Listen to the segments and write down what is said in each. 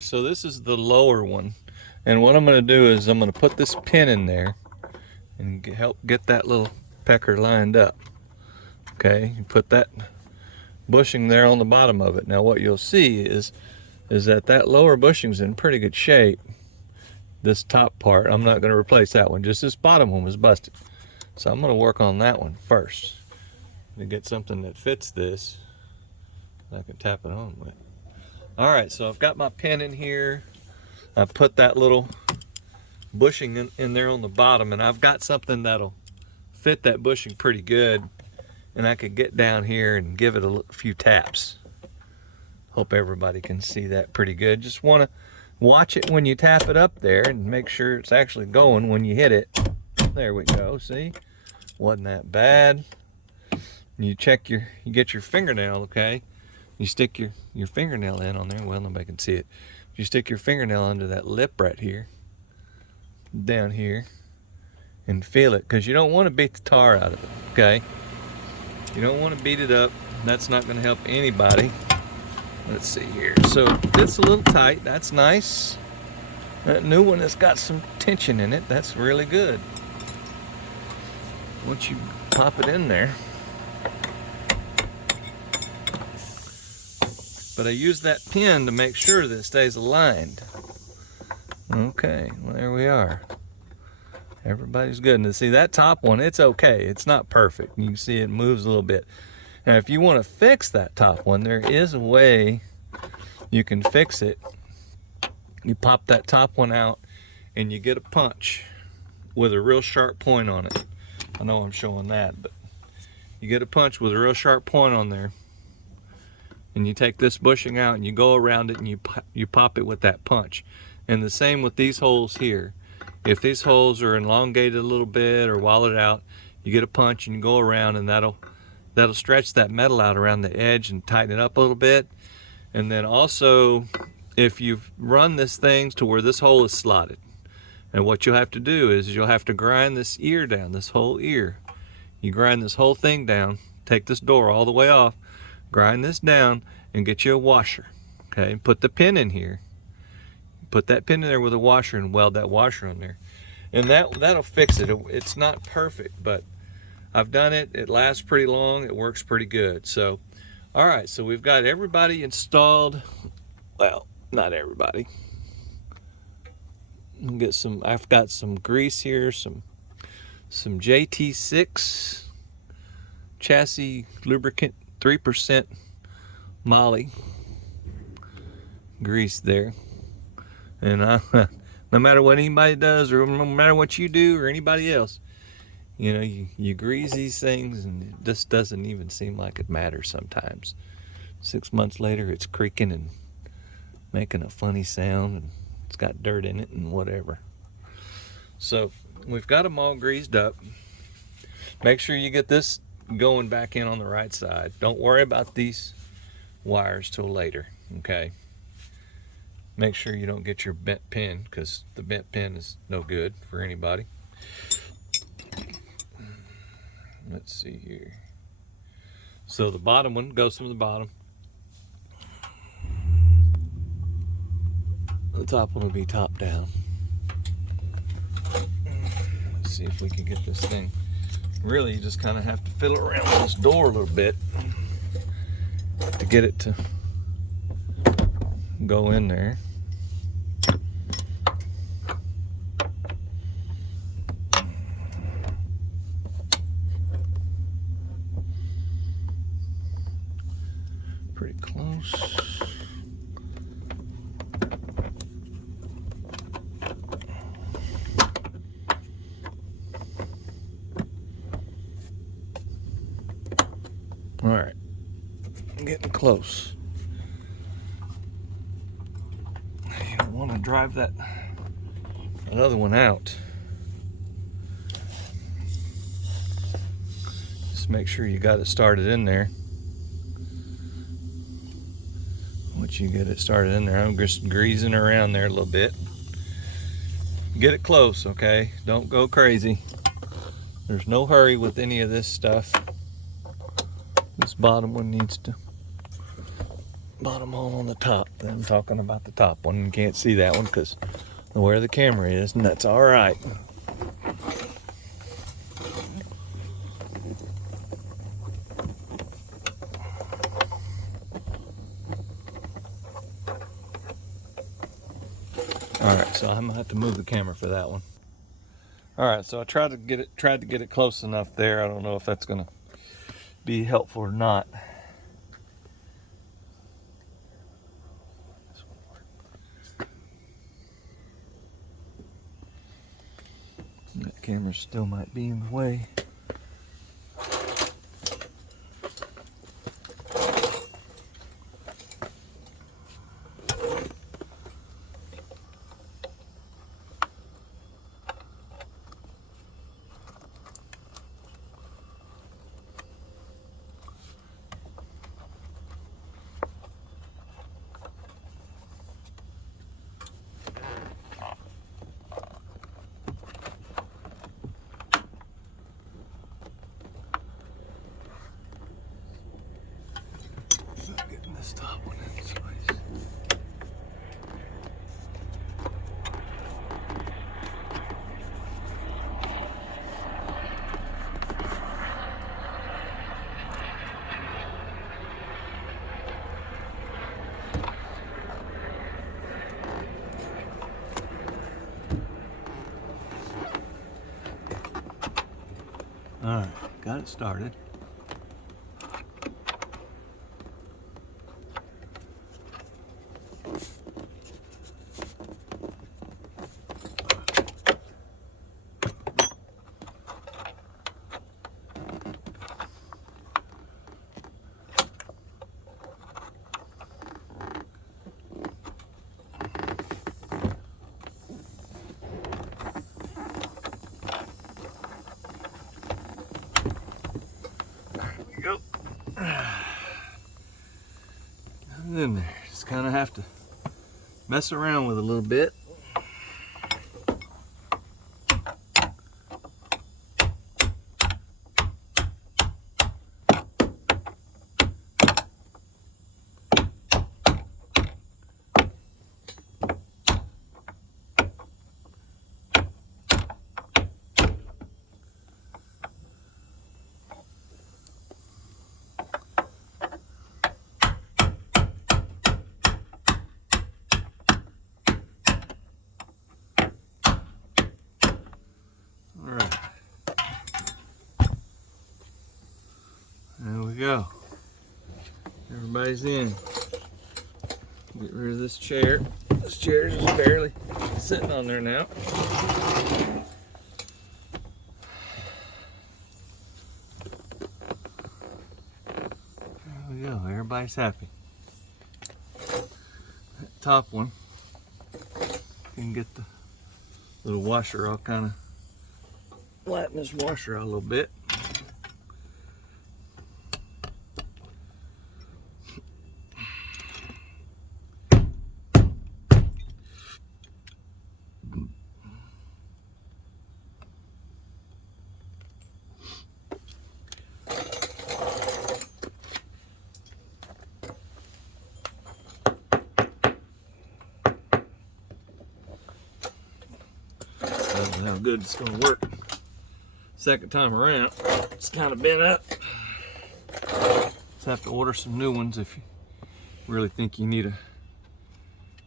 So this is the lower one, and what I'm going to do is I'm going to put this pin in there and help get that little pecker lined up. Okay, you put that bushing there on the bottom of it. Now what you'll see is that lower bushing's in pretty good shape. This top part, I'm not going to replace that one, just this bottom one was busted. So I'm going to work on that one first to get something that fits this I can tap it on with. All right, so I've got my pin in here. I put that little bushing in there on the bottom, and I've got something that'll fit that bushing pretty good, and I could get down here and give it a few taps. Hope everybody can see that pretty good. Just want to watch it when you tap it up there and make sure it's actually going when you hit it. There we go, see? Wasn't that bad. You check you get your fingernail, okay? You stick your fingernail in on there. Well, nobody can see it. You stick your fingernail under that lip right here, down here, and feel it, because you don't want to beat the tar out of it, okay? You don't want to beat it up. That's not going to help anybody. Let's see here. So it's a little tight. That's nice. That new one has got some tension in it. That's really good. Once you pop it in there. But I use that pin to make sure that it stays aligned. Okay, well, there we are. Everybody's good. And see, that top one, it's okay. It's not perfect. You can see it moves a little bit. Now, if you want to fix that top one, there is a way you can fix it. You pop that top one out and you get a punch with a real sharp point on it. I know I'm showing that, but you get a punch with a real sharp point on there. And you take this bushing out and you go around it and you pop it with that punch. And the same with these holes here. If these holes are elongated a little bit or wallowed out, you get a punch and you go around, and that'll stretch that metal out around the edge and tighten it up a little bit. And then also, if you've run this thing to where this hole is slotted, and what you'll have to do is you'll have to grind this ear down, this whole ear. You grind this whole thing down, take this door all the way off, grind this down, and get you a washer. Okay, put the pin in here. Put that pin in there with a washer and weld that washer on there. And that'll fix it. It's not perfect, but I've done it. It lasts pretty long. It works pretty good. So, all right, so we've got everybody installed. Well, not everybody. I've got some grease here, some JT6 chassis lubricant, 3% moly grease there. And no matter what anybody does, or no matter what you do or anybody else, you know, you grease these things and it just doesn't even seem like it matters sometimes. 6 months later, it's creaking and making a funny sound, and it's got dirt in it and whatever. So we've got them all greased up. Make sure you get this going back in on the right side. Don't worry about these wires till later, okay? Make sure you don't get your bent pin, because the bent pin is no good for anybody. Let's see here. So the bottom one goes from the bottom. The top one will be top down. Let's see if we can get this thing. Really, you just kind of have to fiddle around with this door a little bit to get it to go in there. Pretty close. All right, I'm getting close. You don't want to drive that other one out. Just make sure you got it started in there. Once you get it started in there, I'm just greasing around there a little bit. Get it close, okay? Don't go crazy. There's no hurry with any of this stuff. This bottom one needs to bottom hole on the top. I'm talking about the top one. You can't see that one because of where the camera is, and that's all right. All right, so I'm gonna have to move the camera for that one. All right, so I tried to get it close enough there. I don't know if that's gonna be helpful or not. That camera still might be in the way. Getting this top one in this place. All right, got it started. Go. And in there, just kind of have to mess around with it a little bit. There we go. Everybody's in. Get rid of this chair. This chair is just barely sitting on there now. There we go. Everybody's happy. That top one, you can get the little washer. I'll kind of flatten this washer out a little bit. I don't know how good it's going to work. Second time around, it's kind of bent up. Just have to order some new ones if you really think you need a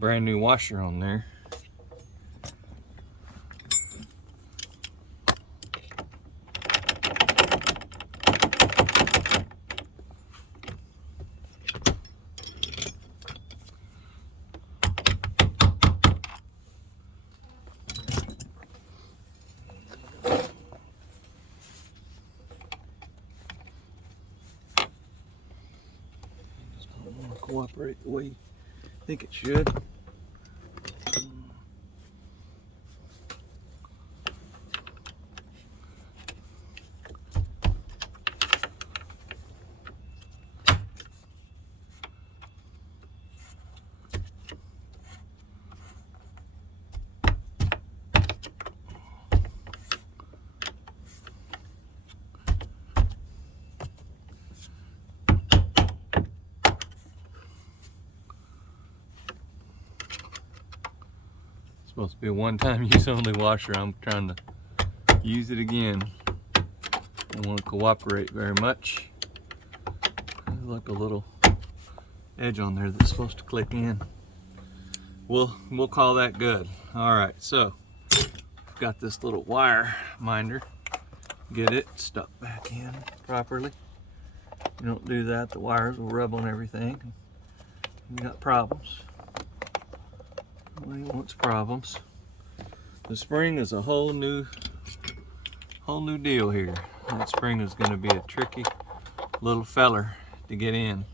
brand new washer on there. Cooperate the way you think it should. supposed to be a one-time use only washer. I'm trying to use it again. I don't want to cooperate very much. There's like a little edge on there that's supposed to click in. We'll call that good. All right, so I've got this little wire minder. Get it stuck back in properly. You don't do that, the wires will rub on everything. You got problems. Nobody wants problems. The spring is a whole new deal here. That spring is going to be a tricky little feller to get in.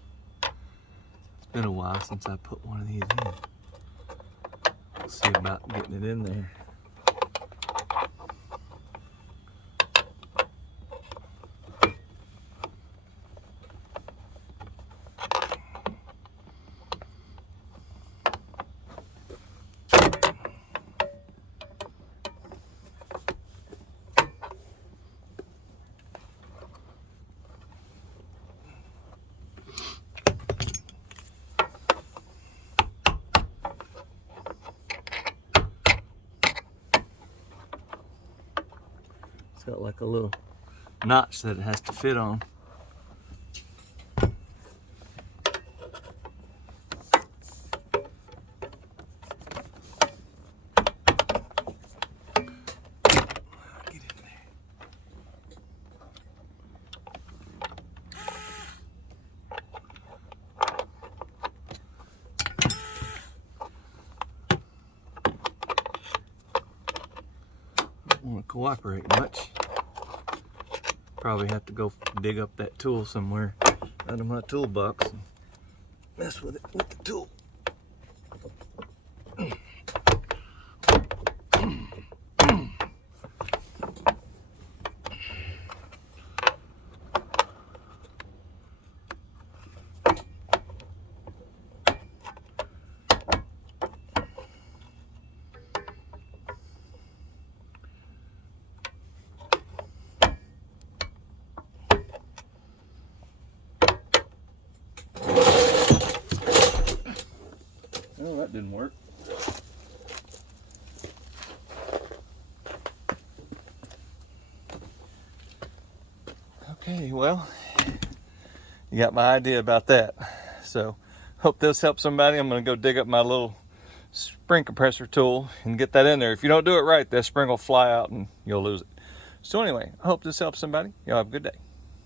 It's been a while since I put one of these in. Let's see about getting it in there. It's got like a little notch that it has to fit on. Get in there. Don't want to cooperate much. Probably have to go dig up that tool somewhere out of my toolbox and mess with it with the tool. Oh, that didn't work. Okay, well, you got my idea about that. So, hope this helps somebody. I'm going to go dig up my little spring compressor tool and get that in there. If you don't do it right, that spring will fly out and you'll lose it. So anyway, I hope this helps somebody. Y'all have a good day.